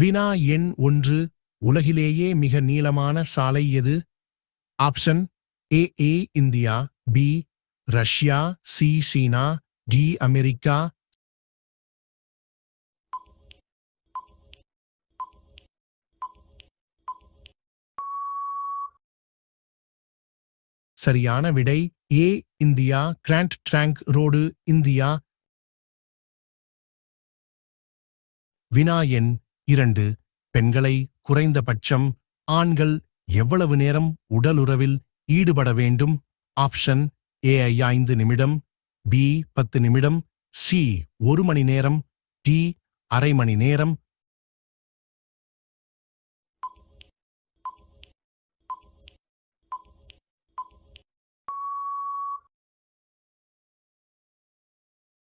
வினா எண் 1 உலகிலேயே மிக நீளமான சாலை எது? Option A India, B Russia, C China, D America. சரியான விடை A India. Grand trunk road, India. வினா எண் 2 பெண்களை குறைந்தபட்சம் ஆண்கள் எவ்வளவு நேரம் உடலுறவில் ஈடுபட வேண்டும்? ஆப்ஷன் ஏ 5 நிமிடம், பி 10 நிமிடம், சி 1 மணி நேரம், டி அரை மணி நேரம்.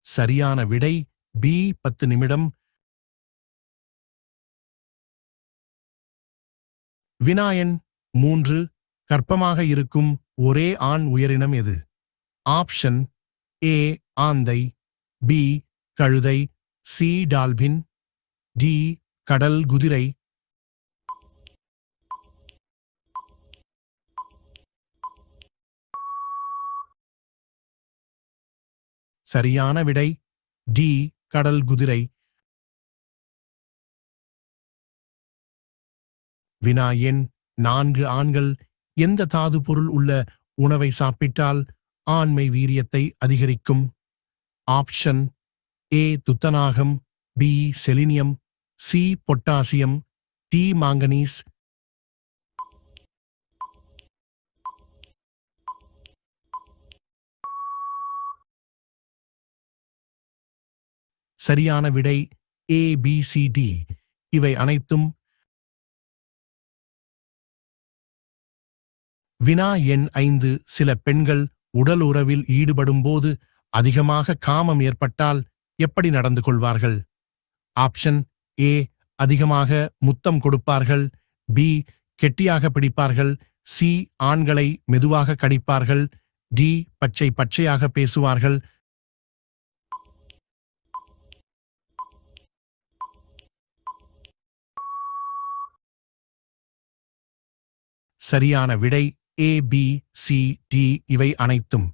சரியான விடை பி 10 நிமிடம். வினா எண் 3 கர்ப்பமாக இருக்கும் ஒரே ஆண் உயிரினம் எது? ஆப்ஷன் ஏ ஆந்தை, பி கழுதை, சி டால்பின், டி கடல் குதிரை. சரியான விடை டி கடல் குதிரை. வினா எண் 4 ஆண்கள் எந்த தாது பொருள் உள்ள உணவை சாப்பிட்டால் ஆண்மை வீரியத்தை அதிகரிக்கும்? ஆப்ஷன் ஏ துத்தநாகம், B selenium, C potassium, D manganese. சரியான விடை ஏ பி சி டி இவை அனைத்தும். வினா எண் 5 சில பெண்கள் உடல் உறவில் ஈடுபடும்போது அதிகமாக காமம் ஏற்பட்டால் எப்படி நடந்து கொள்வார்கள்? ஆப்ஷன் ஏ அதிகமாக முத்தம் கொடுப்பார்கள், பி கெட்டியாக பிடிப்பார்கள், சி ஆண்களை மெதுவாக கடிப்பார்கள், டி பச்சை பச்சையாக பேசுவார்கள். சரியான விடை ஏ பி சி டி இவை அனைத்தும்.